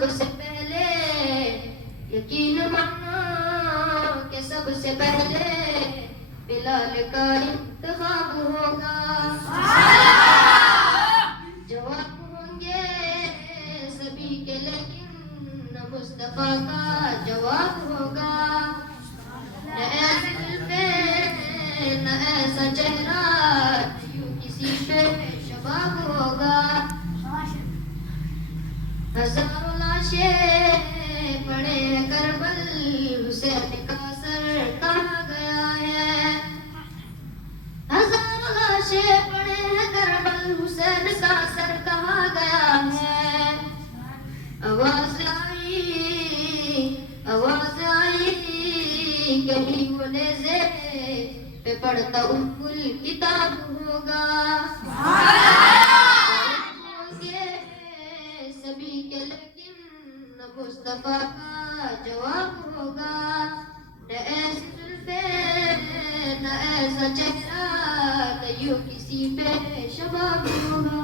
سب سے پہلے یقین مانو کہ سب سے پہلے بلال کا انتخاب ہوگا. جواب ہوں گے سبھی کے لیکن مصطفیٰ کا جواب ہوگا. نہ ایسے دل پہ نہ ایسا چہرہ یوں کسی پہ شباب ہوگا. ہزاروں لاشیں پڑے ہیں کربل حسین کا سر کہا گیا ہے. ہزاروں لاشیں پڑے ہیں کربل حسین کا سر کہا گیا ہے. آواز آئی کہیں وہ نیزے پہ پڑھتا کل کتاب ہوگا. سبھی کے لیکن مصطفیٰ کا جواب ہوگا. نہ ایسے زلفیں نہ ایسا چہرہ کہ یوں کسی پہ شباب ہوگا.